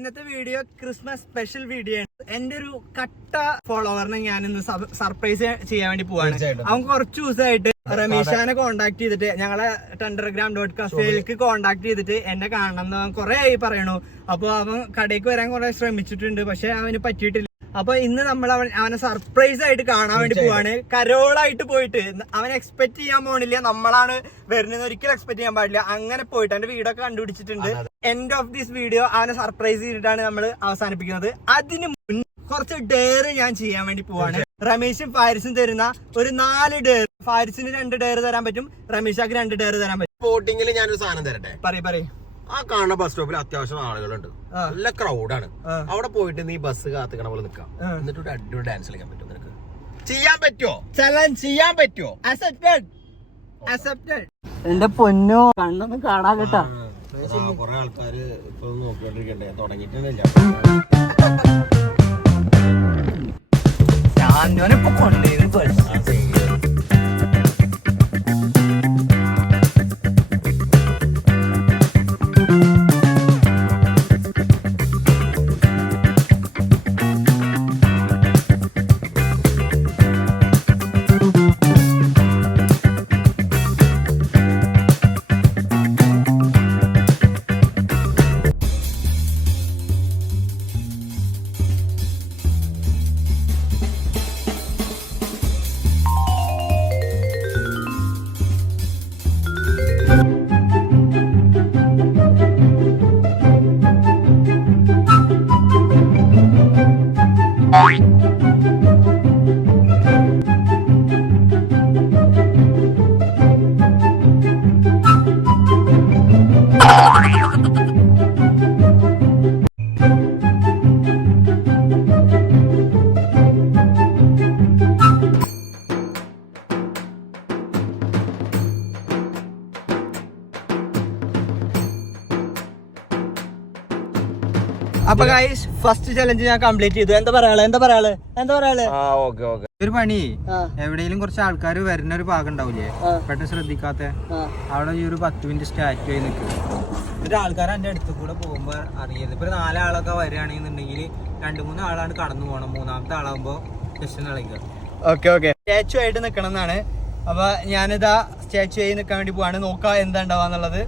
ഇന്നത്തെ video Christmas special video ആണ്. എന്റെ ഒരു കട്ട ഫോളോവറിനെ ഞാൻ ഇന്ന് സർപ്രൈസ് ചെയ്യാൻ വേണ്ടി പോവാണ്. അവൻ കുറച്ച് ദിവസമായിട്ട് റമീഷാനെ കോണ്ടാക്ട് ചെയ്തിട്ട് ഞങ്ങളെ tendergram.cafe കോണ്ടാക്ട് ചെയ്തിട്ട് എന്നെ കാണണം എന്ന് കുറെ ആയി പറയണു. അപ്പൊ അവൻ കടയ്ക്ക് വരാൻ കുറെ ശ്രമിച്ചിട്ടുണ്ട്, പക്ഷെ അവന് പറ്റിയിട്ടില്ല. അപ്പൊ ഇന്ന് നമ്മൾ അവനെ സർപ്രൈസ് ആയിട്ട് കാണാൻ വേണ്ടി പോവാണ്. കരോളായിട്ട് പോയിട്ട് അവൻ എക്സ്പെക്ട് ചെയ്യാൻ പോണില്ല, നമ്മളാണ് വരുന്നത് ഒരിക്കലും എക്സ്പെക്ട് ചെയ്യാൻ പാടില്ല. അങ്ങനെ പോയിട്ട് എന്റെ വീടൊക്കെ കണ്ടുപിടിച്ചിട്ടുണ്ട്. എൻഡ് ഓഫ് ദിസ് വീഡിയോ അവനെ സർപ്രൈസ് ചെയ്തിട്ടാണ് നമ്മൾ അവസാനിപ്പിക്കുന്നത്. അതിന് മുന്നേ കുറച്ച് ഡെയർ ഞാൻ ചെയ്യാൻ വേണ്ടി പോവാണ്. റമീഷും ഫാരിസും തരുന്ന ഒരു 4 ഡെയർ. ഫാരിസിന് 2 ഡെയർ തരാൻ പറ്റും, റമീഷാക്ക് 2 ഡെയർ തരാൻ പറ്റും. ബോട്ടിങ്ങിൽ ഞാനൊരു സാധനം തരട്ടെ. പറയും ആ കാണുന്ന ബസ് സ്റ്റോപ്പിൽ അത്യാവശ്യം ആളുകളുണ്ട്, നല്ല ക്രൗഡാണ്. അവിടെ പോയിട്ട് നീ ബസ് കാത്തുക്കണ പോലെ നിൽക്കാം, എന്നിട്ട് ഒരു അടിപൊളി ഡാൻസ് കളിക്കാൻ പറ്റും. നിനക്ക് ചെയ്യാൻ പറ്റുമോ? ചലഞ്ച് ചെയ്യാൻ പറ്റുമോ? എന്റെ പൊന്നോ, കണ്ണൊന്നും കാണാൻ കേട്ടാ. കൊറേ ആൾക്കാര് ഇപ്പൊ നോക്കിക്കൊണ്ടിരിക്കണ്ടേ, തുടങ്ങിയിട്ടില്ല. ഞാനിപ്പോ കൊണ്ടുവരുന്നു. അപ്പൊ ഗൈസ്, ഫസ്റ്റ് ചലഞ്ച് ഞാൻ കംപ്ലീറ്റ് ചെയ്തു. എന്താ പറയാള് ഒരു പണി, എവിടെയെങ്കിലും കുറച്ച് ആൾക്കാർ വരുന്ന ഒരു ഭാഗം ഉണ്ടാവില്ലേ, പെട്ടെന്ന് ശ്രദ്ധിക്കാത്ത, അവിടെ ഈ ഒരു 10 മിനിറ്റ് സ്റ്റാറ്റ് ആയി നിൽക്കും. ഒരു ആൾക്കാർ എന്റെ അടുത്ത് കൂടെ പോകുമ്പോ അറിയരുത്. ഇപ്പൊ 4 ആളൊക്കെ വരികയാണെന്നുണ്ടെങ്കിൽ 2-3 ആളാണ് കടന്നു പോകണം, 3ാമത്തെ ആളാകുമ്പോ ജസ്റ്റ് കളിക്കുക. ഓക്കെ സ്റ്റാച്ചു ആയിട്ട് നിക്കണം എന്നാണ്. അപ്പൊ ഞാനിതാ സ്റ്റാച്ചു ആയി നിൽക്കാൻ വേണ്ടി പോവാണ്. നോക്കാം എന്താ ഉണ്ടാവാന്നുള്ളത്.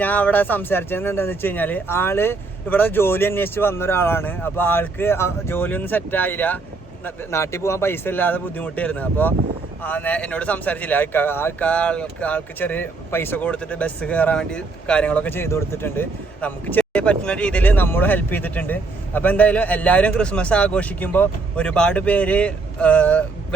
ഞാൻ അവിടെ സംസാരിച്ചത് എന്താന്ന് വെച്ച് കഴിഞ്ഞാല്, ആള് ഇവിടെ ജോലി അന്വേഷിച്ച് വന്ന ഒരാളാണ്. അപ്പൊ ആൾക്ക് ജോലിയൊന്നും സെറ്റ് ആയില്ല, നാട്ടിൽ പോകാൻ പൈസ ഇല്ലാതെ ബുദ്ധിമുട്ടായിരുന്നു. അപ്പോൾ എന്നോട് സംസാരിച്ചില്ല. ആൾക്ക് ചെറിയ പൈസ കൊടുത്തിട്ട് ബസ് കയറാൻ വേണ്ടി കാര്യങ്ങളൊക്കെ ചെയ്തു കൊടുത്തിട്ടുണ്ട്. നമുക്ക് ചെറിയ പറ്റുന്ന രീതിയിൽ നമ്മൾ ഹെൽപ്പ് ചെയ്തിട്ടുണ്ട്. അപ്പോൾ എന്തായാലും എല്ലാവരും ക്രിസ്മസ് ആഘോഷിക്കുമ്പോൾ ഒരുപാട് പേര്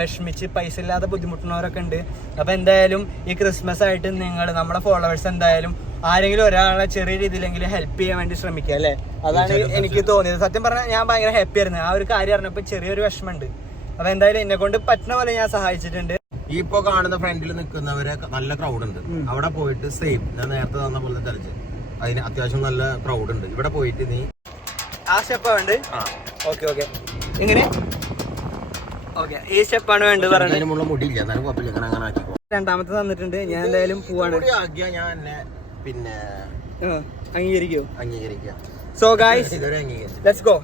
വിഷമിച്ച് പൈസ ഇല്ലാതെ ബുദ്ധിമുട്ടുന്നവരൊക്കെ ഉണ്ട്. അപ്പോൾ എന്തായാലും ഈ ക്രിസ്മസ് ആയിട്ട് നിങ്ങൾ നമ്മുടെ ഫോളോവേഴ്സ് എന്തായാലും ആരെങ്കിലും ഒരാളെ ചെറിയ രീതിയിലെങ്കിലും ഹെൽപ്പ് ചെയ്യാൻ വേണ്ടി ശ്രമിക്കുക, അല്ലേ? അതാണ് എനിക്ക് തോന്നിയത്. സത്യം പറഞ്ഞാൽ ഞാൻ ഭയങ്കര ഹാപ്പി ആയിരുന്നു. ആ ഒരു കാര്യം അറിഞ്ഞപ്പോൾ ചെറിയൊരു വിഷമമുണ്ട്. അപ്പൊ എന്തായാലും എന്നെ കൊണ്ട് പറ്റുന്ന പോലെ ഞാൻ സഹായിച്ചിട്ടുണ്ട്. ഇപ്പൊ കാണുന്ന ഫ്രണ്ടിൽ നിൽക്കുന്നവരെ നല്ല ക്രൗഡ് ഉണ്ട്. അവിടെ പോയിട്ട് സെയിം ഞാൻ നേരത്തെ തന്ന പോലെ ചലഞ്ച്, അതിന് അത്യാവശ്യം നല്ല ക്രൗഡ് ഉണ്ട്. ഇവിടെ പോയിട്ട് നീ ആ സ്റ്റെപ്പ് വേണ്ട. ഓക്കെ എങ്ങനെ ഓക്കെ ഈ സ്റ്റെപ്പാണ് വേണ്ടത് പറയുന്നത്. അതിനുള്ള മുടിയില്ല എന്നാലും കുഴപ്പമില്ല, അങ്ങനെ ആക്കിക്കോ. രണ്ടാമത്തെ തന്നിട്ടുണ്ട്, ഞാൻ എന്തായാലും പോവാണ്. ഞാൻ എന്നെ പിന്നെ അംഗീകരിക്കോ? അംഗീകരിക്കാം. സോ ഗൈസ് ഇതൊരു അംഗീകരിക്കും. Let's go.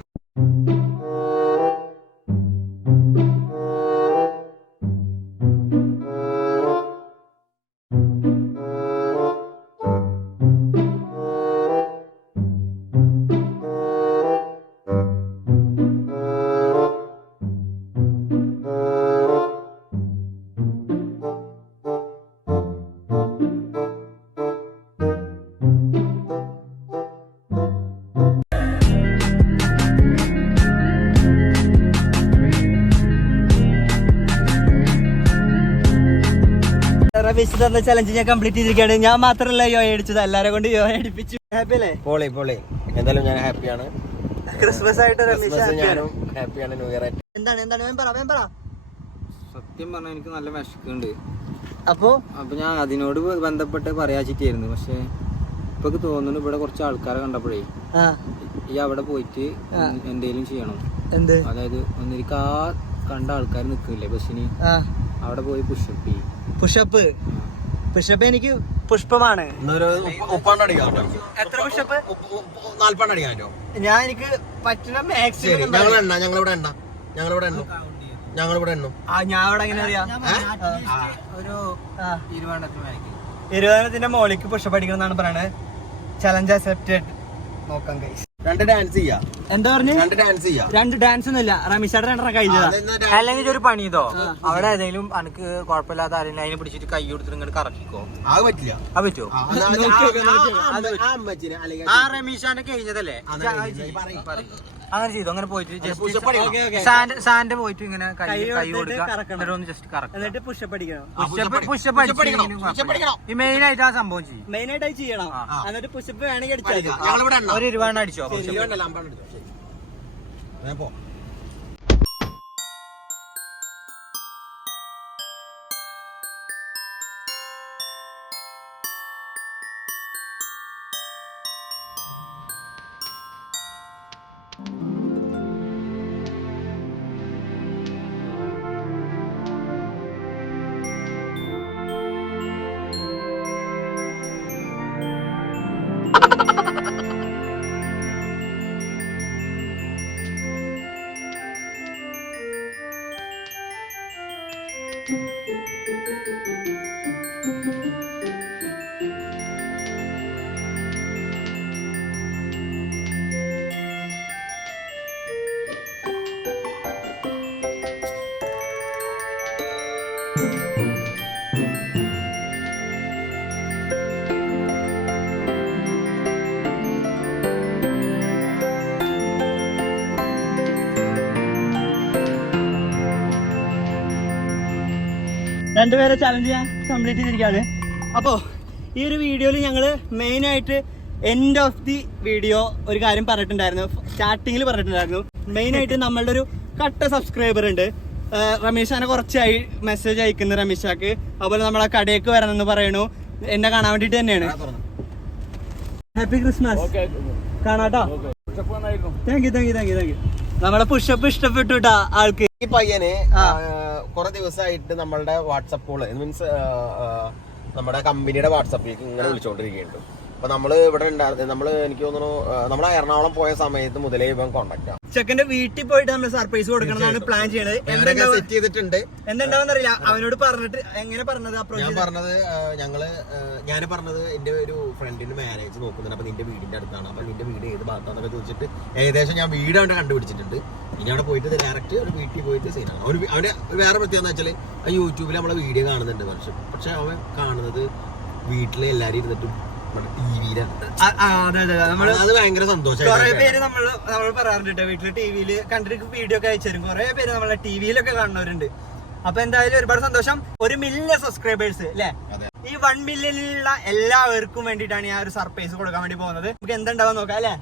റമീസ് തന്ന ചലഞ്ച് ഞാൻ കംപ്ലീറ്റ് ചെയ്തിരിക്കുകയാണ്. ഞാൻ മാത്രമല്ല യോ അടിച്ചത്, എല്ലാരെ കൊണ്ട് യോ അടിപ്പിച്ചു. ഹാപ്പി അല്ലേ? പൊളി പൊളി. എന്തായാലും ഞാൻ ഹാപ്പിയാണ്. ക്രിസ്മസ് ആയിട്ട് റമീസ് ഞാനും ഹാപ്പിയാണ്. ന്യൂ ഇയർ ആയിട്ട് എന്താണ് വേം പറ. സത്യം പറഞ്ഞാൽ എനിക്ക് നല്ല വിശക്കുണ്ട്. അപ്പൊ ഞാൻ അതിനോട് ബന്ധപ്പെട്ട് പറയാച്ചിട്ടായിരുന്നു. പക്ഷെ ഇപ്പൊ തോന്നുന്നു ഇവിടെ കുറച്ച് ആൾക്കാരെ കണ്ടപ്പോഴേ ഈ അവിടെ പോയിട്ട് എന്തേലും ചെയ്യണം. എന്ത്? അതായത് ഒന്നിരിക്കും ആ കണ്ട ആൾക്കാർ നിൽക്കില്ലേ ബസ്സിന്, അവിടെ പോയി പുഷപ്പ് ചെയ്യും. പുഷപ്പ് എനിക്ക് പുഷ്പമാണ്. എത്ര പുഷപ്പ്? 40 അടിക്കാൻ പറ്റുമോ? ഞാൻ എനിക്ക് പറ്റുന്ന മാക്സിമം. ഞങ്ങളിവിടെ എണ്ണു. ഞാൻ അവിടെ എങ്ങനെ അറിയാം? ഒരു 20ന്റെ മോളിക്ക് പുഷപ്പ് അടിക്കണം എന്നാണ് പറയണത്. Challenge accepted. നോക്കാം ഗൈസ്. 2 ഡാൻസ് ചെയ്യാം. എന്താ പറഞ്ഞു? 2 ഡാൻസ് ചെയ്യാം. 2 ഡാൻസ് ഒന്നുമില്ല, റമീഷാടെ 2 കഴിഞ്ഞതാ. അല്ലെങ്കിൽ ഒരു പണി ചെയ്തോ, അവിടെ ഏതെങ്കിലും എനിക്ക് കുഴപ്പമില്ലാത്ത ആരെങ്കിലും അതിനെ പിടിച്ചിട്ട് കൈ കൊടുത്തിട്ട് ഇങ്ങോട്ട് കറക്കിക്കോ. അത് പറ്റില്ല. അത് പറ്റുമോ? അമ്മച്ചിനെ അല്ലെങ്കിൽ ആ റമീഷാന്റെ കഴിഞ്ഞതല്ലേ, അങ്ങനെ ചെയ്തു. അങ്ങനെ പോയിട്ട് സാൻഡ് പോയിട്ട് ഇങ്ങനെ കൈ കൊടുക്കുക, ഒന്ന് ജസ്റ്റ് കറക്റ്റ്. എന്നിട്ട് പുഷപ്പ് അടിക്കണം. ഈ മെയിൻ ആയിട്ട് ആ സംഭവം ചെയ്യും. മെയിൻ ആയിട്ട് ചെയ്യണം. എന്നിട്ട് പുഷപ്പ് വേണമെങ്കിൽ അടിച്ചാൽ ഒരു 20 അടിച്ചോ. രണ്ടുപേരെ ചലഞ്ച് ഞാൻ കംപ്ലീറ്റ് ചെയ്തിരിക്കുകയാണ്. അപ്പോൾ ഈ ഒരു വീഡിയോയിൽ ഞങ്ങൾ മെയിനായിട്ട് എൻഡ് ഓഫ് ദി വീഡിയോ ഒരു കാര്യം പറഞ്ഞിട്ടുണ്ടായിരുന്നു, സ്റ്റാർട്ടിങ്ങിൽ പറഞ്ഞിട്ടുണ്ടായിരുന്നു. മെയിനായിട്ട് നമ്മളുടെ ഒരു കട്ട സബ്സ്ക്രൈബർ ഉണ്ട്, റമീഷാനെ കുറച്ചായി മെസ്സേജ് അയക്കുന്നു റമീഷാക്ക്. അതുപോലെ നമ്മളെ കടയ്ക്ക് വരണമെന്ന് പറയണു, എന്നെ കാണാൻ വേണ്ടിയിട്ട് തന്നെയാണ്. Happy Christmas. കാണാട്ടോ. Thank you. നമ്മളെ പുഷപ്പ് ഇഷ്ടപ്പെട്ടു കേട്ടാ ആൾക്ക്. ഈ പയ്യന് കുറെ ദിവസമായിട്ട് നമ്മളുടെ വാട്സപ്പ് കോള് മീൻസ് നമ്മുടെ കമ്പനിയുടെ വാട്സപ്പിലേക്ക് ഇങ്ങനെ വിളിച്ചോണ്ടിരിക്കുന്നുണ്ട്. അപ്പൊ നമ്മള് ഇവിടെ ഉണ്ടായിരുന്നു, എനിക്ക് തോന്നുന്നു നമ്മളെ എറണാകുളം പോയ സമയത്ത് മുതലേ ഇവൻ കോണ്ടാക്ട് ആവും. ചെക്കന്റെ വീട്ടിൽ പോയിട്ട് നമ്മൾ സർപ്രൈസ് കൊടുക്കണം എന്നാണ് പ്ലാൻ ചെയ്യണത്. സെറ്റ് ചെയ്തിട്ടുണ്ട്. എന്തുണ്ടാവും അറിയില്ല. അവനോട് പറഞ്ഞിട്ട് എങ്ങനെ പറഞ്ഞത്? ഞാൻ പറഞ്ഞത് എന്റെ ഒരു ഫ്രണ്ടിന് മാരേജ് നോക്കുന്നുണ്ട്, അപ്പൊ നിന്റെ വീടിന്റെ അടുത്താണ്, അപ്പൊ നിന്റെ വീട് ഏത് ഭാഗത്താന്നൊക്കെ ചോദിച്ചിട്ട് ഏകദേശം ഞാൻ വീട് അവിടെ കണ്ടുപിടിച്ചിട്ടുണ്ട്. ഇനി അവിടെ പോയിട്ട് ഡയറക്റ്റ് ഒരു വീട്ടിൽ പോയിട്ട് സീനാണ്. അവന്റെ വേറെ പ്രത്യേകത എന്ന് വെച്ചാല് യൂട്യൂബിൽ നമ്മളെ വീഡിയോ കാണുന്നുണ്ട് പക്ഷെ അവൻ കാണുന്നത് വീട്ടിലെ എല്ലാരും ഇരുന്നിട്ടും അത് ഭയങ്കര സന്തോഷം. കുറെ പേര് നമ്മൾ പറയാറുണ്ട് വീട്ടില് ടിവിയില് കണ്ടിട്ട് വീഡിയോ ഒക്കെ അയച്ചു തരും. കുറെ പേര് നമ്മളെ ടിവിയിലൊക്കെ കാണുന്നവരുണ്ട്. അപ്പൊ എന്തായാലും ഒരുപാട് സന്തോഷം. 1 മില്യൺ സബ്സ്ക്രൈബേഴ്സ് അല്ലെ? ഈ 1 മില്യണിലുള്ള എല്ലാവർക്കും വേണ്ടിയിട്ടാണ് ഞാൻ ഒരു സർപ്രൈസ് കൊടുക്കാൻ വേണ്ടി പോകുന്നത്. നമുക്ക് എന്തുണ്ടാവും നോക്കാം അല്ലെ?